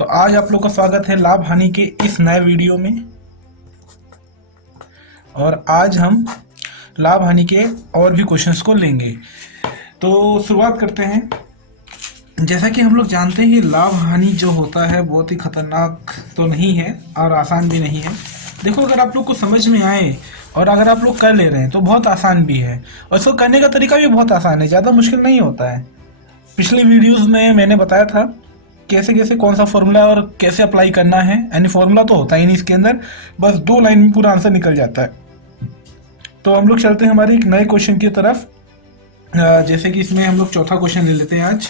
तो आज आप लोग का स्वागत है लाभ हानि के इस नए वीडियो में। और आज हम लाभ हानि के और भी क्वेश्चंस को लेंगे। तो शुरुआत करते हैं। जैसा कि हम लोग जानते हैं कि लाभ हानि जो होता है बहुत ही खतरनाक तो नहीं है और आसान भी नहीं है। देखो, अगर आप लोग को समझ में आए और अगर आप लोग कर ले रहे हैं तो बहुत आसान भी है, और इसको करने का तरीका भी बहुत आसान है, ज़्यादा मुश्किल नहीं होता है। पिछले वीडियोस में मैंने बताया था कैसे कैसे कौन सा फॉर्मूला और कैसे अप्लाई करना है। यानी फॉर्मूला तो होता ही नहीं इसके अंदर, बस 2 लाइन में पूरा आंसर निकल जाता है। तो हम लोग चलते हैं हमारे एक नए क्वेश्चन की तरफ। जैसे कि इसमें हम लोग चौथा क्वेश्चन ले लेते हैं आज।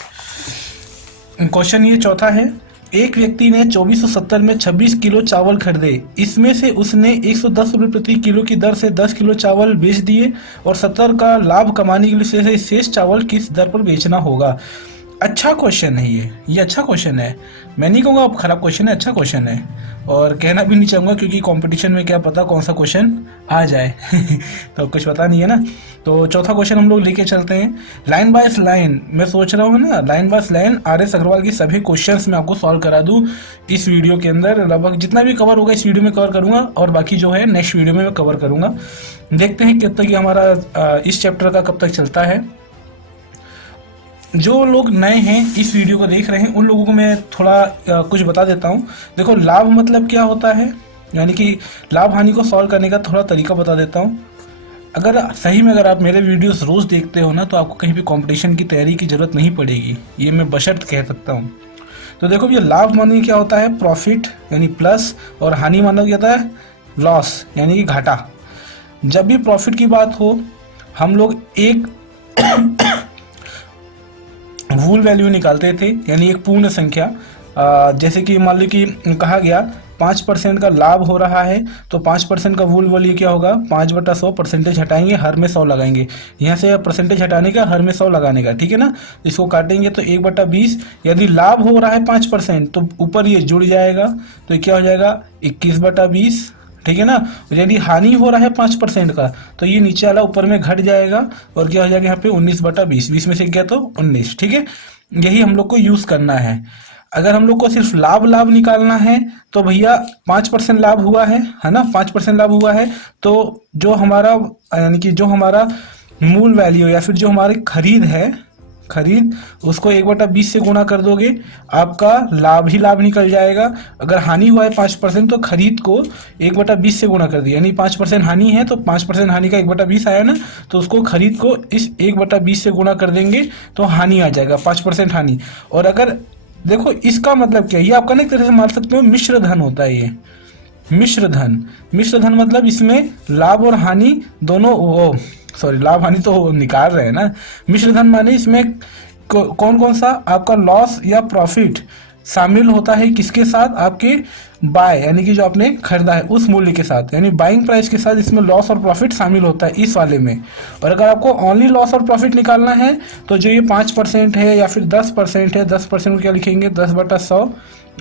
क्वेश्चन ये चौथा है। एक व्यक्ति ने 2470 में 26 किलो चावल खरीदे। इसमें से उसने 110 रुपये प्रति किलो की दर से 10 किलो चावल बेच दिए और 70 का लाभ कमाने के लिए शेष चावल किस दर पर बेचना होगा। अच्छा क्वेश्चन है ये अच्छा क्वेश्चन है। मैं नहीं कहूँगा अब खराब क्वेश्चन है, अच्छा क्वेश्चन है। और कहना भी नहीं चाहूँगा क्योंकि कंपटीशन में क्या पता कौन सा क्वेश्चन आ जाए तो कुछ पता नहीं है ना। तो चौथा क्वेश्चन हम लोग लेके चलते हैं। लाइन बाय लाइन मैं सोच रहा हूँ ना, line by line RS Agarwal की सभी क्वेश्चंस मैं आपको सॉल्व करा दूँ इस वीडियो के अंदर। लगभग जितना भी कवर होगा इस वीडियो में कवर करूँगा और बाकी जो है नेक्स्ट वीडियो में मैं कवर करूँगा। देखते हैं कब तक ये हमारा इस चैप्टर का कब तक चलता है। जो लोग नए हैं इस वीडियो को देख रहे हैं उन लोगों को मैं थोड़ा कुछ बता देता हूँ। देखो, लाभ मतलब क्या होता है, यानी कि लाभ हानि को सॉल्व करने का थोड़ा तरीका बता देता हूँ। अगर आप मेरे वीडियोस रोज़ देखते हो ना तो आपको कहीं भी कंपटीशन की तैयारी की ज़रूरत नहीं पड़ेगी, ये मैं बशर्त कह सकता हूँ। तो देखो, ये लाभ माने क्या होता है, प्रॉफिट यानी प्लस, और हानि माना क्या होता है, लॉस यानी कि घाटा। जब भी प्रॉफिट की बात हो हम लोग एक वूल वैल्यू निकालते थे, यानी एक पूर्ण संख्या। जैसे कि मान लो कि कहा गया 5% का लाभ हो रहा है तो 5% का वूल वैल्यू क्या होगा, 5/100 परसेंटेज हटाएंगे, हर में 100 लगाएंगे। यहाँ से परसेंटेज हटाने का, हर में 100 लगाने का, ठीक है ना। इसको काटेंगे तो 1/20। यदि लाभ हो रहा है 5% तो ऊपर ये जुड़ जाएगा तो क्या हो जाएगा, 21/20, ठीक है ना। यदि हानि हो रहा है 5% का तो ये नीचे वाला ऊपर में घट जाएगा और क्या हो जाएगा यहाँ पे 19/20, 20 में से क्या तो 19, ठीक है। यही हम लोग को यूज करना है। अगर हम लोग को सिर्फ लाभ निकालना है तो भैया 5% लाभ हुआ है ना, 5% लाभ हुआ है तो जो हमारा यानी कि जो हमारा मूल वैल्यू या फिर जो हमारी खरीद उसको 1/20 से गुणा कर दोगे, आपका लाभ ही लाभ निकल जाएगा। अगर हानि हुआ है 5% तो खरीद को 1/20 से गुणा कर दिया, यानी 5% हानि है तो 5% हानि का 1/20 आया ना, तो उसको खरीद को इस 1/20 से गुणा कर देंगे तो हानि आ जाएगा, 5% हानि। और अगर देखो इसका मतलब क्या है, ये आपका ना एक तरह से मान सकते हो मिश्र धन होता है। ये मिश्र धन मतलब इसमें लाभ और हानि दोनों, लाभ हानि तो निकाल रहे हैं ना। मिश्र धन माने इसमें कौन कौन सा आपका लॉस या प्रॉफिट शामिल होता है, किसके साथ, आपके बाय यानी कि जो आपने खरीदा है उस मूल्य के साथ, यानी बाइंग प्राइस के साथ इसमें लॉस और प्रॉफिट शामिल होता है इस वाले में। और अगर आपको ओनली लॉस और प्रॉफिट निकालना है तो जो ये 5% है या फिर 10% है, 10% को क्या लिखेंगे, 10/100,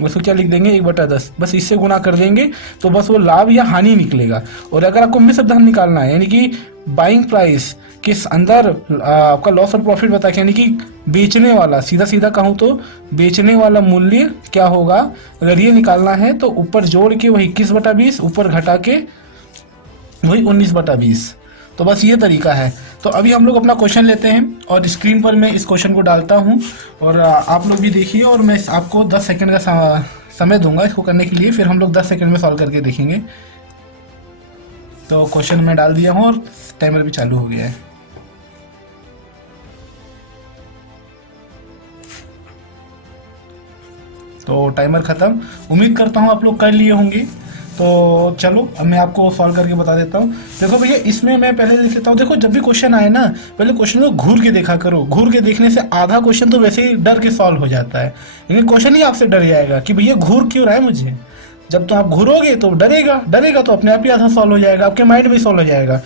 उसको क्या लिख देंगे, 1/10, बस इससे गुणा कर देंगे तो बस वो लाभ या हानि निकलेगा। और अगर आपको मिश्र धन निकालना है, यानी कि बाइंग प्राइस के अंदर आपका लॉस और प्रॉफिट बता के, यानी कि बेचने वाला, सीधा कहूँ तो बेचने वाला मूल्य क्या होगा, अगर ये निकालना है तो ऊपर जोड़ के वही 21/20, ऊपर घटा के वही 19/20। तो बस ये तरीका है। तो अभी हम लोग अपना क्वेश्चन लेते हैं और स्क्रीन पर मैं इस क्वेश्चन को डालता हूँ और आप लोग भी देखिए, और मैं आपको 10 सेकंड का समय दूंगा इसको करने के लिए, फिर हम लोग 10 सेकंड में सॉल्व करके देखेंगे। तो क्वेश्चन मैं डाल दिया हूँ और टाइमर भी चालू हो गया है। तो टाइमर ख़त्म। उम्मीद करता हूँ आप लोग कर लिए होंगे। तो चलो अब मैं आपको सॉल्व करके बता देता हूँ। देखो भैया, इसमें मैं पहले लिख लेता हूँ। देखो, जब भी क्वेश्चन आए ना पहले क्वेश्चन को घूर के देखा करो। घूर के देखने से आधा क्वेश्चन तो वैसे ही डर के सॉल्व हो जाता है, लेकिन क्वेश्चन ही आपसे डर जाएगा कि भैया घूर क्यों रहा है मुझे। जब तो आप घूरोगे तो डरेगा तो अपने आप ही आधा सॉल्व हो जाएगा, आपके माइंड में सॉल्व हो जाएगा।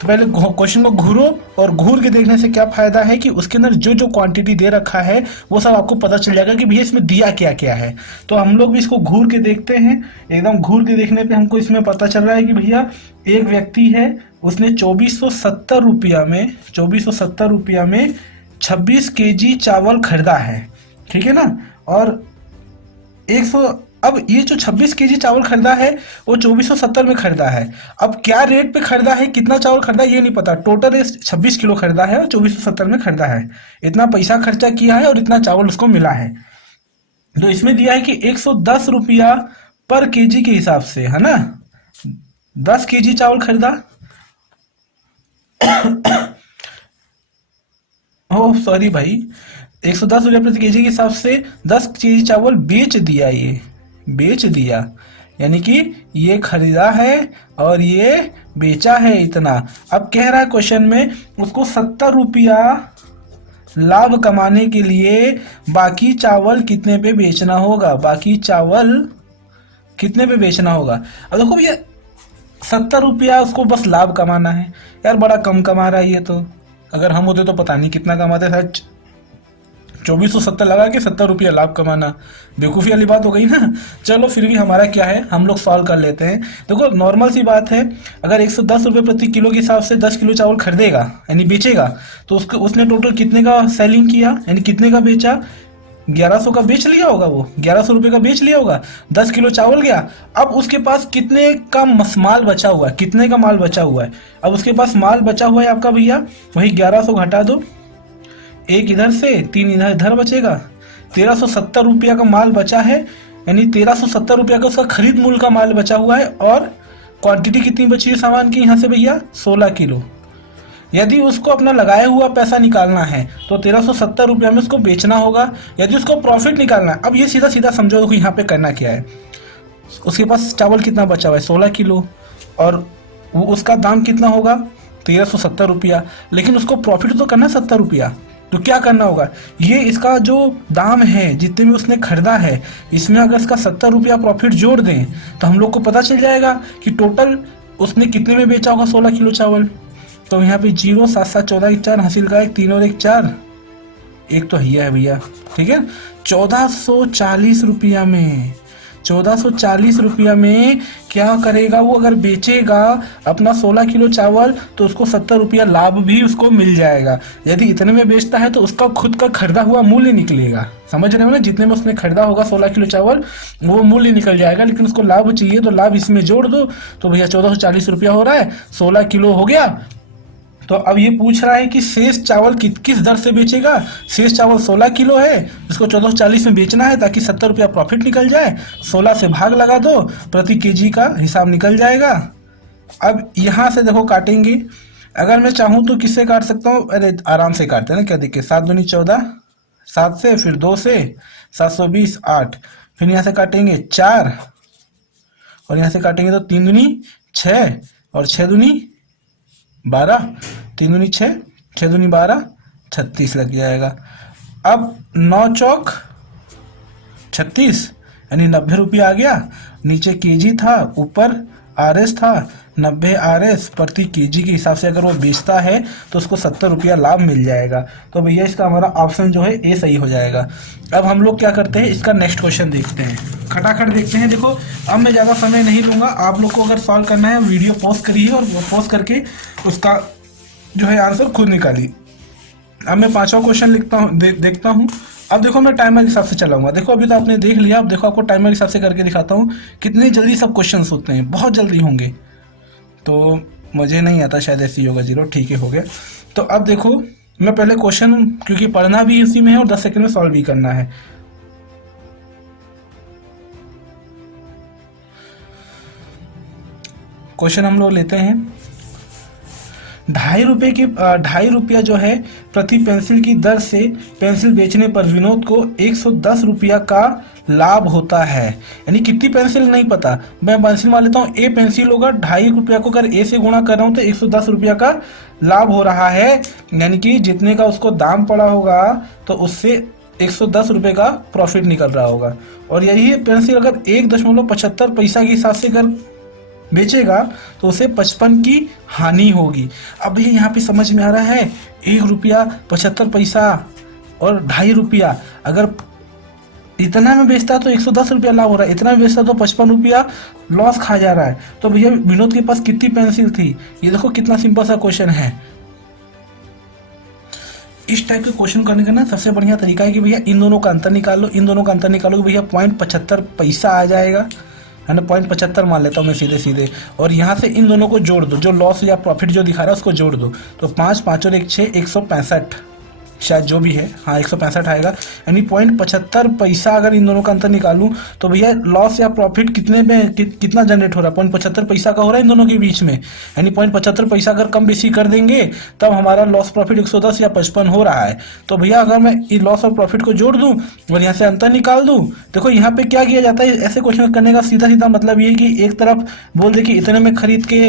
तो पहले क्वेश्चन को घूरो, और घूर के देखने से क्या फायदा है कि उसके अंदर जो जो क्वांटिटी दे रखा है वो सब आपको पता चल जाएगा कि भैया इसमें दिया क्या क्या है। तो हम लोग भी इसको घूर के देखते हैं। एकदम घूर के देखने पे हमको इसमें पता चल रहा है कि भैया एक व्यक्ति है, उसने 2470 रुपया में 26 kg चावल खरीदा है, ठीक है ना। और 100, अब ये जो 26 केजी चावल खरीदा है वो 2470 में खरीदा है। अब क्या रेट पे खरीदा है, कितना चावल खरीदा है ये नहीं पता, टोटल 26 किलो खरीदा है और 2470 में खरीदा है, इतना पैसा खर्चा किया है और इतना चावल उसको मिला है। तो इसमें दिया है कि 110 रुपया पर केजी के हिसाब से, है ना, 10 केजी चावल खरीदा, ओह सॉरी भाई, 110 रुपया प्रति केजी के हिसाब से 10 केजी चावल बेच दिया, ये बेच दिया, यानी कि ये खरीदा है और ये बेचा है इतना। अब कह रहा है क्वेश्चन में उसको 70 रुपया लाभ कमाने के लिए बाकी चावल कितने पे बेचना होगा, बाकी चावल कितने पे बेचना होगा। अब देखो भैया 70 रुपया उसको बस लाभ कमाना है, यार बड़ा कम कमा रहा है ये तो, अगर हम होते तो पता नहीं कितना कमाते, शायद 2470 लगा के 70 रुपया लाभ कमाना, बेवकूफ़ी वाली बात हो गई ना। चलो फिर भी हमारा क्या है, हम लोग सॉल्व कर लेते हैं। देखो नॉर्मल सी बात है, अगर 110 रुपये प्रति किलो के हिसाब से 10 किलो चावल खरीदेगा यानी बेचेगा, तो उसने टोटल कितने का सेलिंग किया, यानी कितने का बेचा, 1100 का बेच लिया होगा, वो 1100 रुपये का बेच लिया होगा, 10 किलो चावल गया। अब उसके पास कितने का माल बचा हुआ है, कितने का माल बचा हुआ है, अब उसके पास माल बचा हुआ है आपका भैया, वही 1100 घटा दो, एक इधर से 3 इधर बचेगा, 1370 रुपया का माल बचा है, यानी 1370 रुपया का उसका खरीद मूल्य का माल बचा हुआ है। और क्वांटिटी कितनी बची है सामान की यहाँ से भैया, 16 किलो। यदि उसको अपना लगाया हुआ पैसा निकालना है तो 1370 रुपया में उसको बेचना होगा, यदि उसको प्रॉफिट निकालना है। अब ये सीधा सीधा समझो, देखो यहाँ पे करना क्या है, उसके पास चावल कितना बचा हुआ है, 16 किलो, और वो उसका दाम कितना होगा, 1370 रुपया, लेकिन उसको प्रॉफिट तो करना है 70 रुपया। तो क्या करना होगा, ये इसका जो दाम है जितने में उसने खरीदा है, इसमें अगर इसका 70 रुपया प्रॉफिट जोड़ दें तो हम लोग को पता चल जाएगा कि टोटल उसने कितने में बेचा होगा 16 किलो चावल। तो यहाँ पे 0 7 7 14 1 4 हासिल का 1 3 और 1 4, एक तो है भैया, ठीक है, 1440 रुपया में, 1440 रुपया में क्या करेगा वो, अगर बेचेगा अपना 16 किलो चावल तो उसको 70 रुपया लाभ भी उसको मिल जाएगा। यदि इतने में बेचता है तो उसका खुद का खरीदा हुआ मूल्य निकलेगा, समझ रहे हो ना, जितने में उसने खरीदा होगा 16 किलो चावल वो मूल्य निकल जाएगा, लेकिन उसको लाभ चाहिए तो लाभ इसमें जोड़ दो, तो भैया 1440 रुपया हो रहा है, 16 किलो हो गया। तो अब ये पूछ रहा है कि शेष चावल किस दर से बेचेगा, शेष चावल 16 किलो है, इसको 1440 में बेचना है ताकि 70 रुपया प्रॉफिट निकल जाए, 16 से भाग लगा दो, प्रति केजी का हिसाब निकल जाएगा। अब यहाँ से देखो काटेंगे, अगर मैं चाहूँ तो किससे काट सकता हूँ, अरे आराम से काटते हैं ना, क्या दिक्कत, 7 दूनी 14, 7 से, फिर 2 से, 720 8, फिर यहाँ से काटेंगे 4, और यहाँ से काटेंगे तो 3 दूनी 6 और 6 दूनी 12, 3 दूनी 6, 6 दूनी 12, 36 लग जाएगा। अब 9 चौक 36, यानी 90 रुपया आ गया, नीचे केजी था, ऊपर आरएस था, 90 आरएस प्रति केजी के हिसाब से अगर वो बेचता है तो उसको 70 रुपया लाभ मिल जाएगा। तो भैया इसका हमारा ऑप्शन जो है ए सही हो जाएगा। अब हम लोग क्या करते हैं, इसका नेक्स्ट क्वेश्चन देखते हैं, खटाखट देखते हैं। देखो अब मैं ज़्यादा समय नहीं लूँगा, आप लोग को अगर सॉल्व करना है वीडियो पॉज करिए और पॉज करके उसका जो है आंसर खुद निकालिए। अब मैं 5वां क्वेश्चन लिखता हूँ, देखता हूँ। अब देखो मैं टाइमर के हिसाब से चलाऊंगा, देखो अभी तो आपने देख लिया, अब देखो आपको टाइमर के हिसाब से करके दिखाता हूँ कितनी जल्दी सब क्वेश्चंस होते हैं, बहुत जल्दी होंगे। तो मुझे नहीं आता, शायद ऐसे ही होगा 0, ठीक है हो गया। तो अब देखो मैं पहले क्वेश्चन, क्योंकि पढ़ना भी इसी में है और 10 सेकंड में सॉल्व भी करना है। क्वेश्चन हम लोग लेते हैं, 2.5 रुपया जो है प्रति पेंसिल की दर से पेंसिल बेचने पर विनोद को 110 रुपया का लाभ होता है। यानी कितनी पेंसिल नहीं पता, मैं पेंसिल मान लेता हूँ, ए पेंसिल होगा, 2.5 रुपया को अगर ए से गुणा कर रहा हूँ तो 110 रुपया का लाभ हो रहा है। यानी कि जितने का उसको दाम पड़ा होगा तो उससे 110 रुपये का प्रॉफिट निकल रहा होगा। और यही पेंसिल अगर 1.75 पैसा के हिसाब से अगर बेचेगा तो उसे 55 की हानि होगी। अब ये यहाँ पे समझ में आ रहा है, 1 रुपया 75 पैसा और 2.5 रुपया, अगर इतना में बेचता है तो 110 रुपया लाभ हो रहा है, इतना में बेचता तो 55 रुपया लॉस खा जा रहा है। तो भैया विनोद के पास कितनी पेंसिल थी, ये देखो कितना सिंपल सा क्वेश्चन है। इस टाइप के क्वेश्चन करने का ना सबसे बढ़िया तरीका है कि भैया इन दोनों का अंतर निकाल लो, इन दोनों का अंतर निकालो, भैया 0.75 पैसा आ जाएगा, है ना, 0.75 मान लेता हूँ मैं सीधे सीधे, और यहाँ से इन दोनों को जोड़ दो, जो लॉस या प्रॉफिट जो दिखा रहा है उसको जोड़ दो, तो 5 5 और 1 6 165 शायद जो भी है, हाँ 165 आएगा, यानी 0.75 पैसा अगर इन दोनों का अंतर निकालूं तो भैया लॉस या प्रॉफिट कितने में कितना जनरेट हो रहा है, 0.75 पैसा का हो रहा है इन दोनों के बीच में, यानी 0.75 पैसा अगर कम बेसी कर देंगे तब हमारा लॉस प्रॉफिट 110 या 55 हो रहा है। तो भैया अगर मैं इस लॉस और प्रॉफिट को जोड़ दूं और यहाँ से अंतर निकाल दूं, देखो यहाँ पे क्या किया जाता है, ऐसे क्वेश्चन करने का सीधा सीधा मतलब ये कि एक तरफ बोल दे कि इतने में खरीद के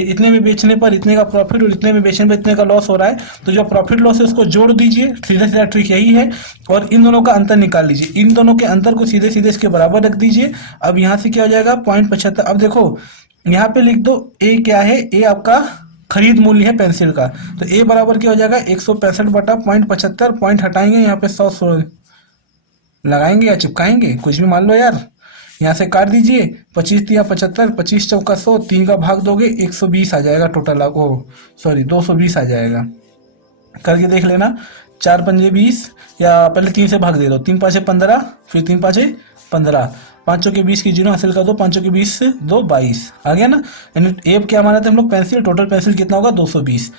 इतने में बेचने पर इतने का प्रॉफिट और इतने में बेचने पर इतने का लॉस हो रहा है, तो जो प्रॉफिट लॉस है उसको जोड़ दीजिए, सीधा सीधा ट्रिक यही है, और इन दोनों का अंतर निकाल लीजिए, इन दोनों के अंतर को सीधे सीधे इसके बराबर रख दीजिए। अब यहाँ से क्या हो जाएगा 0.75, अब देखो यहाँ पे लिख दो ए क्या है, ए आपका खरीद मूल्य है पेंसिल का, तो ए बराबर क्या हो जाएगा 165 बटा 0.75, पॉइंट हटाएंगे यहाँ पे 100 लगाएंगे या चिपकाएंगे कुछ भी मान लो यार, यहाँ से काट दीजिए, 25 तिया 75, 25 चौका 100, 3 का भाग दोगे 120 आ जाएगा टोटल, आपको सॉरी 220 आ जाएगा, करके देख लेना, 4 पंजे 20, या पहले 3 से भाग दे दो, 3 5 15, फिर 3 5 15, 5 के 20 की जीरो हासिल कर दो, 5 के 20 से 2 22 आ गया ना, यानी एब क्या माना था हम लोग पेंसिल, टोटल पेंसिल कितना होगा 220।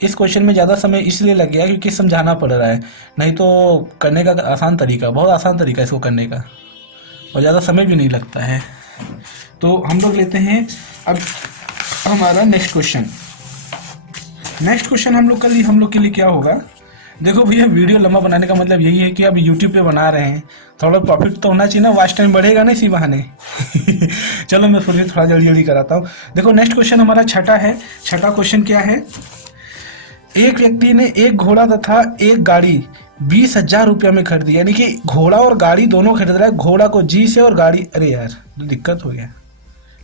इस क्वेश्चन में ज़्यादा समय इसलिए लग गया क्योंकि समझाना पड़ रहा है, नहीं तो करने का आसान तरीका, बहुत आसान तरीका है इसको करने का, और ज़्यादा समय भी नहीं लगता है। तो हम लोग लेते हैं अब हमारा नेक्स्ट क्वेश्चन। नेक्स्ट क्वेश्चन हम लोग के लिए क्या होगा, देखो भैया वीडियो लंबा बनाने का मतलब यही है कि अब यूट्यूब पे बना रहे हैं, थोड़ा प्रॉफिट तो होना चाहिए ना, वॉच टाइम बढ़ेगा ना इसी बहाने। चलो मैं फिर थोड़ा जल्दी जल्दी कराता हूँ। देखो नेक्स्ट क्वेश्चन हमारा छठा है। छठा क्वेश्चन क्या है, एक व्यक्ति ने एक घोड़ा तथा एक गाड़ी 20,000 रुपया में खरीदी, यानी कि घोड़ा और गाड़ी दोनों खरीद रहा है, घोड़ा को जी से और गाड़ी, अरे यार दिक्कत हो गया,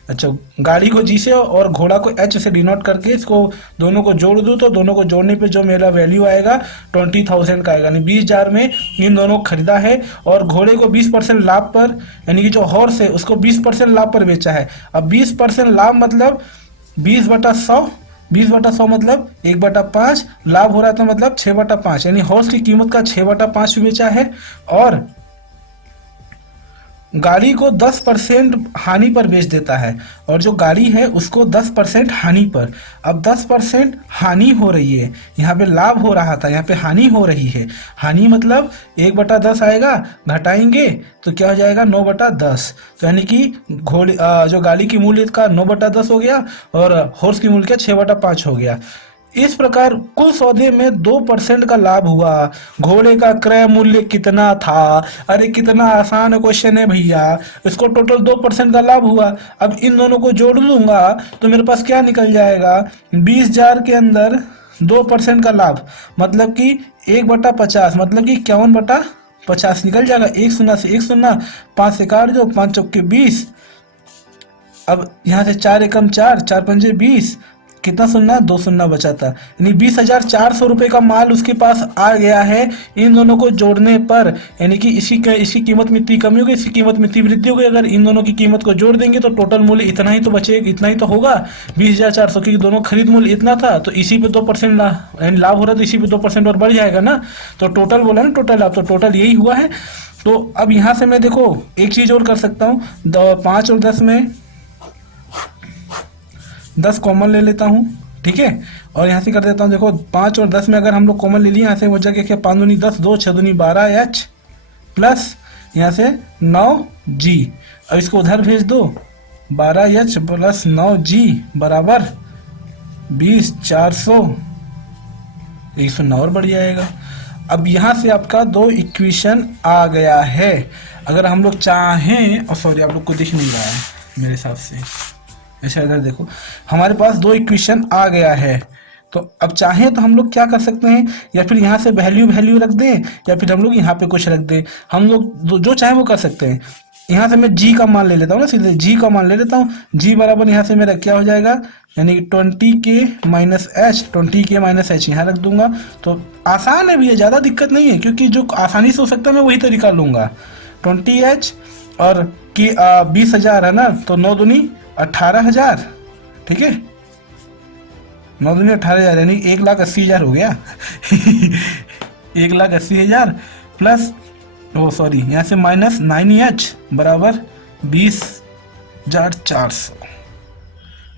अच्छा गाड़ी को जी से और घोड़ा को एच से डिनोट करके इसको दोनों को जोड़ दूँ, तो दोनों को जोड़ने पे जो मेरा वैल्यू आएगा 20,000 का आएगा, यानी 20,000 में इन दोनों खरीदा है, और घोड़े को 20% लाभ पर, यानी कि जो हॉर्स है उसको 20% लाभ पर बेचा है। अब 20% लाभ मतलब 20/100, 20/100 मतलब 1/5 लाभ हो रहा था, मतलब 6/5, यानी हॉर्स की कीमत का 6/5 बेचा है, और गाड़ी को 10% हानि पर बेच देता है, और जो गाड़ी है उसको 10% हानि पर। अब 10% हानि हो रही है, यहाँ पे लाभ हो रहा था, यहाँ पे हानि हो रही है, हानि मतलब 1/10 आएगा, घटाएंगे तो क्या हो जाएगा 9/10, तो यानी कि घोड़े जो गाड़ी की मूल्य का 9/10 हो गया और हॉर्स की मूल्य का 6/5 हो गया। इस प्रकार कुल सौदे में 2% का लाभ हुआ। घोड़े का क्रय मूल्य कितना था, अरे कितना आसान क्वेश्चन है भैया, इसको टोटल 2% का लाभ हुआ। अब इन दोनों को जोड़ दूंगा तो मेरे पास क्या निकल जाएगा, 20,000 के अंदर 2% का लाभ मतलब कि 1/50, मतलब कि 51/50 निकल जाएगा। 1 शून्य से 1 शून्य, 5 से काट दो, 5 चौके 20, अब यहाँ से 4 एकम 4, 4 पंजे 20, कितना शून्य, 2 शून्य बचा था, यानी 20,400 रुपये का माल उसके पास आ गया है इन दोनों को जोड़ने पर, यानी कि इसकी कीमत में इतनी कमी होगी, इसकी कीमत में इतनी वृद्धि होगी। अगर इन दोनों की कीमत को जोड़ देंगे तो टोटल मूल्य इतना ही तो बचेगा, इतना ही तो होगा 20,400, की दोनों खरीद मूल्य इतना था, तो इसी पे 2% लाभ हो रहा है, तो इसी पे 2% और बढ़ जाएगा ना, तो टोटल बोला ना टोटल लाभ, तो टोटल यही हुआ है। तो अब यहाँ से मैं देखो एक चीज़ और कर सकता हूँ, 5 और 10 में 10 कॉमन ले लेता हूँ, ठीक है, और यहाँ से कर देता हूँ, देखो 5 और 10 में अगर हम लोग कॉमन ले लिए, यहाँ से हो जाएगा क्या, 5 दूनी 10, 2 6 दूनी 12 एच प्लस यहाँ से 9 जी, अब इसको उधर भेज दो, 12 एच प्लस 9 जी बराबर 20,400, 109 और बढ़ जाएगा। अब यहाँ से आपका 2 इक्वेशन आ गया है। अगर हम लोग चाहें, और सॉरी आप लोग को दिख नहीं रहा है मेरे हिसाब से, ऐसा इधर देखो, हमारे पास 2 इक्वेशन आ गया है। तो अब चाहें तो हम लोग क्या कर सकते हैं, या फिर यहाँ से वैल्यू रख दें, या फिर हम लोग यहाँ पे कुछ रख दें, हम लोग जो चाहें वो कर सकते हैं। यहाँ से मैं जी का मान ले लेता हूँ ना, सीधे जी का मान ले लेता हूँ, जी बराबर यहाँ से मेरा क्या हो जाएगा, यानी 20k minus H, 20k minus H यहाँ रख दूंगा। तो आसान है भैया, ज़्यादा दिक्कत नहीं है, क्योंकि जो आसानी से हो सकता है मैं वही तरीका लूँगा। 20h और 20,000 है ना, तो 9 दूनी 18,000, ठीक है, 9 दूनी 18,000 यानी 1,80,000 हो गया 1,80,000 प्लस सॉरी यहाँ से माइनस 9H बराबर 20,400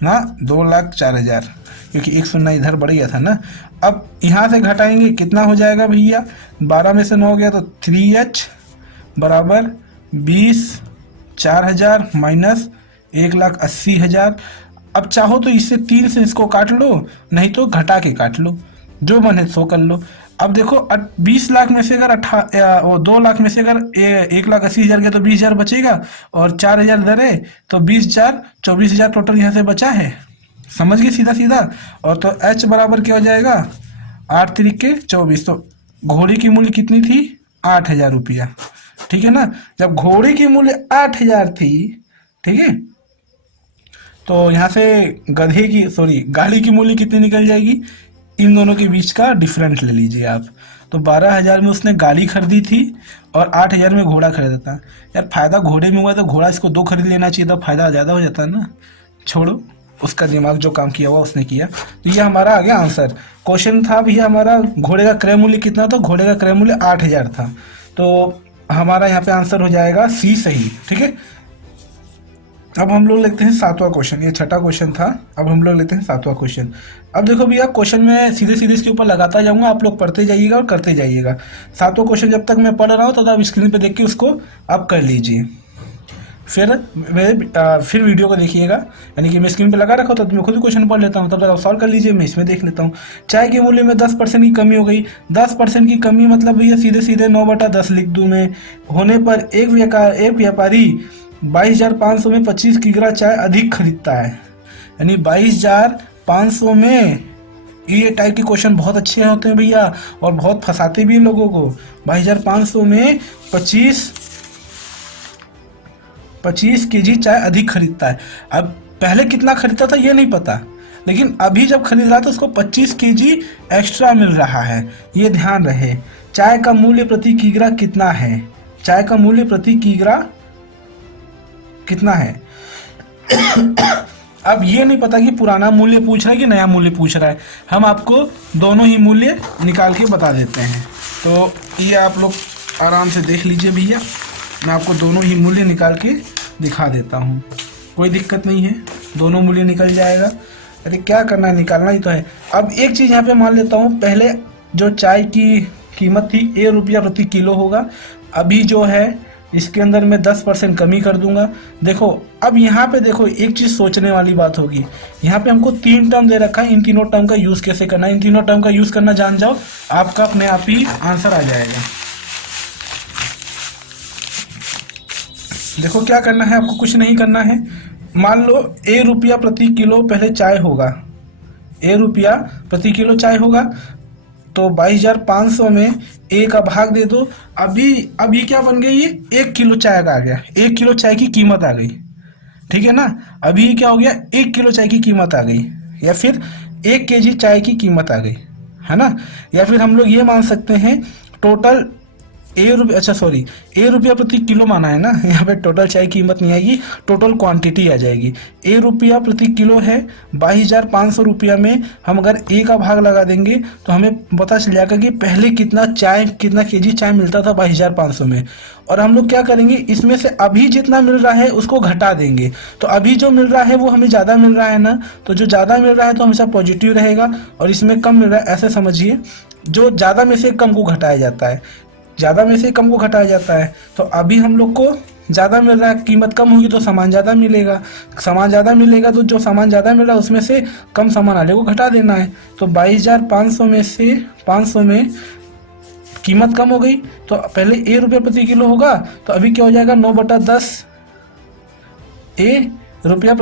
ना 2,04,000, क्योंकि एक शून्य इधर बढ़ गया था ना। अब यहाँ से घटाएंगे कितना हो जाएगा भैया, 12 में से 9 गया तो 3H बराबर 20,04,000 माइनस 1,80,000। अब चाहो तो इससे 3 से इसको काट लो, नहीं तो घटा के काट लो, जो बने सो कर लो। अब देखो 20 लाख में से अगर 2 लाख में से अगर 1,80,000 गया तो 20,000 बचेगा, और 4,000 इधर है तो 20,000 24,000 टोटल यहाँ से बचा है। समझ गए सीधा सीधा। और तो H बराबर क्या हो जाएगा 8 त्रिके 24। तो घोड़े की मूल्य कितनी थी 8,000 रुपया, ठीक है ना। जब घोड़े की मूल्य 8,000 थी, ठीक है, तो यहाँ से गाड़ी की मूल्य कितनी निकल जाएगी, इन दोनों के बीच का डिफरेंस ले लीजिए आप। तो 12,000 में उसने गाड़ी खरीदी थी और 8,000 में घोड़ा खरीदा था। यार फायदा घोड़े में हुआ तो घोड़ा इसको 2 खरीद लेना चाहिए, तो फायदा ज़्यादा हो जाता है ना। छोड़ो, उसका दिमाग जो काम किया हुआ उसने किया। तो ये हमारा आ गया आंसर। क्वेश्चन था भैया हमारा घोड़े का क्रय मूल्य कितना, तो घोड़े का क्रय मूल्य 8,000 था। तो हमारा यहाँ पे आंसर हो जाएगा सी सही, ठीक है। अब हम लोग लेते हैं 7वां क्वेश्चन। ये 6ठा क्वेश्चन था, अब हम लोग लेते हैं 7वां क्वेश्चन। अब देखो भैया क्वेश्चन में सीधे सीधे इसके ऊपर लगाता जाऊंगा, आप लोग पढ़ते जाइएगा और करते जाइएगा। 7वां क्वेश्चन जब तक मैं पढ़ रहा हूँ तब आप स्क्रीन पे देख के उसको आप कर लीजिए, फिर वीडियो को देखिएगा। यानी कि मैं स्क्रीन पे लगा रखा हूँ तो मैं खुद क्वेश्चन पढ़ लेता हूँ, तब तक आप सॉल्व कर लीजिए, मैं इसमें देख लेता हूँ। चाय के मूल्य में 10% की कमी हो गई। 10% की कमी मतलब भैया सीधे सीधे 9/10 लिख दूँ मैं। होने पर एक व्यापारी 22,500 में 25 किग्रा चाय अधिक खरीदता है। यानी 22,500 में, ये टाइप के क्वेश्चन बहुत अच्छे होते हैं भैया और बहुत फंसाते भी हैं लोगों को। 22,500 में 25 केजी चाय अधिक खरीदता है। अब पहले कितना खरीदता था ये नहीं पता, लेकिन अभी जब खरीद रहा था उसको 25 केजी एक्स्ट्रा मिल रहा है, ये ध्यान रहे। चाय का मूल्य प्रति किग्रा कितना है, चाय का मूल्य प्रति किग्रा कितना है। अब ये नहीं पता कि पुराना मूल्य पूछ रहा है कि नया मूल्य पूछ रहा है। हम आपको दोनों ही मूल्य निकाल के बता देते हैं। तो ये आप लोग आराम से देख लीजिए भैया, मैं आपको दोनों ही मूल्य निकाल के दिखा देता हूँ, कोई दिक्कत नहीं है, दोनों मूल्य निकल जाएगा। अरे क्या करना है, निकालना ही तो है। अब एक चीज़ यहाँ पे मान लेता हूँ, पहले जो चाय की कीमत थी ₹1 प्रति किलो होगा, अभी जो है इसके अंदर मैं 10% कमी कर दूंगा। देखो अब यहाँ पे देखो एक चीज़ सोचने वाली बात होगी, यहाँ पे हमको 3 टर्म दे रखा है, इन तीनों टर्म का यूज़ कैसे करना है। इन तीनों टर्म का यूज़ करना जान जाओ, आपका अपने आप ही आंसर आ जाएगा। देखो क्या करना है, आपको कुछ नहीं करना है। मान लो ₹1 प्रति किलो पहले चाय होगा, ₹1 प्रति किलो चाय होगा, तो 22,500 में ए का भाग दे दो। अब ये क्या बन गई, ये 1 किलो चाय का आ गया, 1 किलो चाय की कीमत आ गई, ठीक है ना। अभी ये क्या हो गया, 1 किलो चाय की कीमत आ गई, या फिर 1 केजी चाय की कीमत आ गई, है ना। या फिर हम लोग ये मान सकते हैं टोटल ₹1 प्रति किलो माना है ना, यहाँ पे टोटल चाय की कीमत नहीं आएगी, टोटल क्वांटिटी आ जाएगी। ₹1 प्रति किलो है, 22,500 रुपया में हम अगर ए का भाग लगा देंगे तो हमें पता चल जाएगा कि पहले कितना केजी चाय मिलता था 22,500 में। और हम लोग क्या करेंगे, इसमें से अभी जितना मिल रहा है उसको घटा देंगे। तो अभी जो मिल रहा है वो हमें ज़्यादा मिल रहा है ना, तो जो ज़्यादा मिल रहा है तो हमेशा पॉजिटिव रहेगा, और इसमें कम मिल रहा है, ऐसे समझिए जो ज़्यादा में से कम को घटाया जाता है, ज़्यादा में से कम को घटाया जाता है। तो अभी हम लोग को ज़्यादा मिल रहा है, कीमत कम होगी तो सामान ज़्यादा मिलेगा, सामान ज़्यादा मिलेगा तो जो सामान ज़्यादा मिल रहा है उसमें से कम सामान वाले को घटा देना है। तो 22,500 में से 500 में कीमत कम हो गई, तो पहले ₹1 प्रति किलो होगा, तो अभी क्या हो जाएगा 9/10 रुपया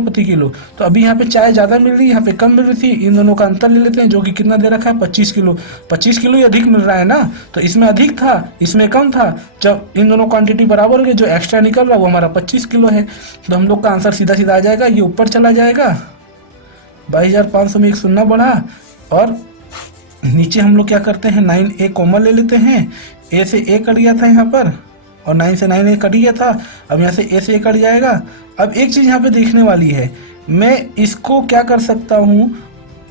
प्रति किलो। तो अभी यहाँ पे चाय ज़्यादा मिल रही है, यहाँ पे कम मिल रही थी, इन दोनों का अंतर ले लेते हैं, जो कि कितना दे रखा है 25 किलो। 25 किलो ही अधिक मिल रहा है ना, तो इसमें अधिक था इसमें कम था, जब इन दोनों क्वांटिटी बराबर हो गई, जो एक्स्ट्रा निकल रहा है वो हमारा 25 किलो है। तो हम लोग का आंसर सीधा सीधा आ जाएगा, ये ऊपर चला जाएगा, 22,500 में एक शून्य बढ़ा, और नीचे हम लोग क्या करते हैं 9A कॉमन ले लेते हैं, ए से ए कट गया था यहाँ पर, और 9 से 9A कट गया था, अब यहाँ से ए से ए कट जाएगा। अब एक चीज़ यहाँ पे देखने वाली है, मैं इसको क्या कर सकता हूँ,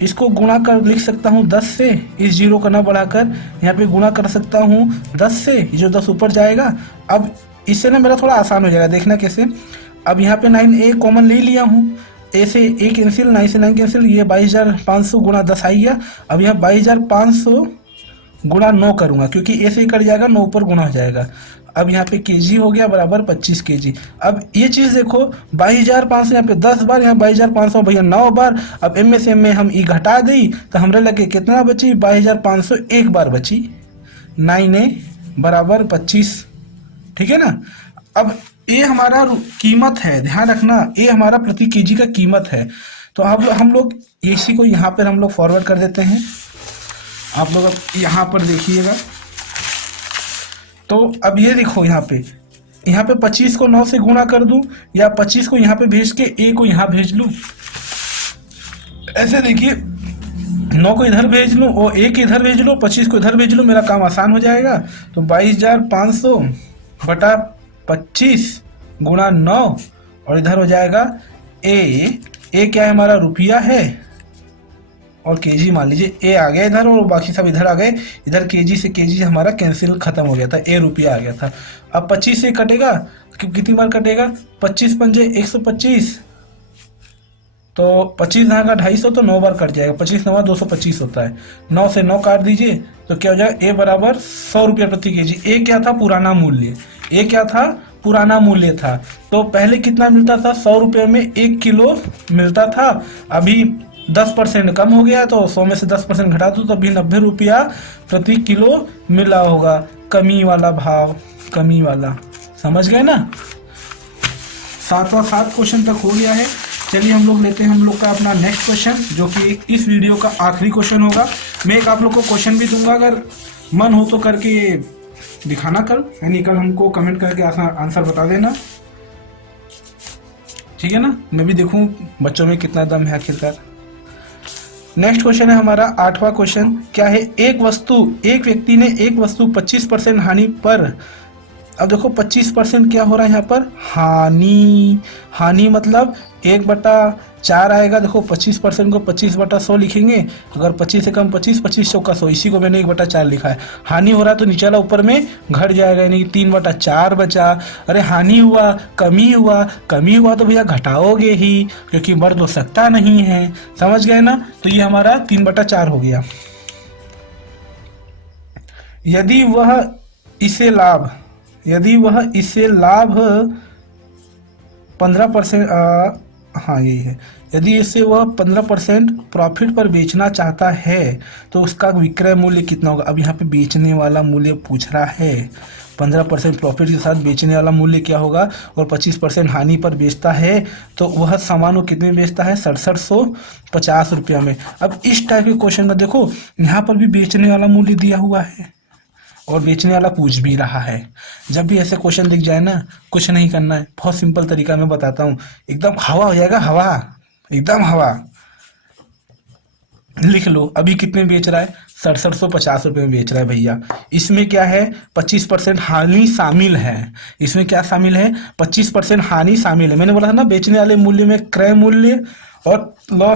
इसको गुणा कर लिख सकता हूँ 10 से, इस जीरो को ना बढ़ाकर यहाँ पे गुणा कर सकता हूँ 10 से, ये जो 10 ऊपर जाएगा। अब इससे ना मेरा थोड़ा आसान हो जाएगा, देखना कैसे। अब यहाँ पे 9a कॉमन ले लिया हूँ, ए से ए कैंसिल, 9 से 9 कैंसिल, ये 22,500 गुणा 10 आई गया। अब यहाँ 22,500 गुणा 9 करूँगा, क्योंकि ए से कट जाएगा, 9 ऊपर गुणा हो जाएगा। अब यहाँ पे केजी हो गया बराबर 25 केजी। अब ये चीज़ देखो, 22,500 यहाँ पे 10 बार, यहाँ 22,500 भैया 9 बार। अब एम में से में हम ई घटा दी तो हमरे लगे कितना बची, 22,500 एक बार बची, 9a बराबर 25, ठीक है ना। अब ये हमारा कीमत है, ध्यान रखना, ये हमारा प्रति केजी का कीमत है। तो अब हम लोग इसी को यहाँ पर हम लोग फॉरवर्ड कर देते हैं। आप लोग अब यहाँ पर देखिएगा, तो अब ये देखो यहाँ पे 25 को 9 से गुणा कर दूं, या 25 को यहाँ पे भेज के ए को यहाँ भेज लूं। ऐसे देखिए, 9 को इधर भेज लूं और ए को इधर भेज लूं, 25 को इधर भेज लूं, मेरा काम आसान हो जाएगा। तो 22,500 बटा 25 गुणा 9, और इधर हो जाएगा ए क्या है हमारा, रुपया है, और केजी मान लीजिए, ए आ गया इधर और बाकी सब इधर आ गए। इधर केजी से केजी हमारा कैंसिल खत्म हो गया था, ए रुपया आ गया था। अब 25 से कटेगा, कितनी बार कटेगा, 25 पंजे 125, तो 25 धागा 250, तो 9 बार कट जाएगा, 25 9 225 होता है। 9 से 9 काट दीजिए तो क्या हो जाएगा, ए बराबर 100 रुपया प्रति केजी। ए क्या था, पुराना मूल्य, ए क्या था, पुराना मूल्य था। तो पहले कितना मिलता था, 100 रुपये में 1 किलो मिलता था, अभी 10% कम हो गया, तो 100 में से 10% घटा दो तो अभी 90 रुपया प्रति किलो मिला होगा। कमी वाला भाव, कमी वाला, समझ गए ना। 7 क्वेश्चन तक हो गया है। चलिए हम लोग लेते हैं हम लोग का अपना नेक्स्ट क्वेश्चन, जो कि इस वीडियो का आखिरी क्वेश्चन होगा। मैं एक आप लोग को क्वेश्चन भी दूंगा, अगर मन हो तो करके दिखाना कल, यानी कल हमको कमेंट करके आंसर बता देना, ठीक है ना। मैं भी देखूं बच्चों में कितना दम है आखिरकार। नेक्स्ट क्वेश्चन है हमारा 8वां क्वेश्चन। क्या है, एक व्यक्ति ने एक वस्तु 25% हानि पर, अब देखो 25% क्या हो रहा है यहाँ पर, हानि मतलब 1/4 आएगा। देखो 25% को 25/100 लिखेंगे, अगर 25 से कम 25, 25 चौका 100, इसी को मैंने 1/4 लिखा है। हानि हो रहा है तो नीचे वाला ऊपर में घट जाएगा, यानी 3/4 बचा। अरे हानि हुआ, कमी हुआ तो भैया घटाओगे ही, क्योंकि बढ़ तो सकता नहीं है, समझ गए ना। तो ये हमारा 3/4 हो गया। यदि वह इसे लाभ 15%, हाँ यही है, यदि इसे वह 15% प्रॉफिट पर बेचना चाहता है तो उसका विक्रय मूल्य कितना होगा। अब यहाँ पे बेचने वाला मूल्य पूछ रहा है, 15% प्रॉफिट के साथ बेचने वाला मूल्य क्या होगा, और 25% हानि पर बेचता है तो वह सामान को कितने में बेचता है, 6750 रुपया में। अब इस टाइप के क्वेश्चन में देखो, यहाँ पर भी बेचने वाला मूल्य दिया हुआ है और बेचने वाला पूछ भी रहा है। जब भी ऐसे क्वेश्चन दिख जाए ना, कुछ नहीं करना है, बहुत सिंपल तरीका मैं बताता हूँ, एकदम हवा हो जाएगा, हवा, एकदम हवा। लिख लो, अभी कितने बेच रहा है, 6750 रुपये में बेच रहा है भैया। इसमें क्या है, 25% हानि शामिल है। इसमें क्या शामिल है, 25% हानि शामिल है। मैंने बोला था ना, बेचने वाले मूल्य में क्रय मूल्य और लॉस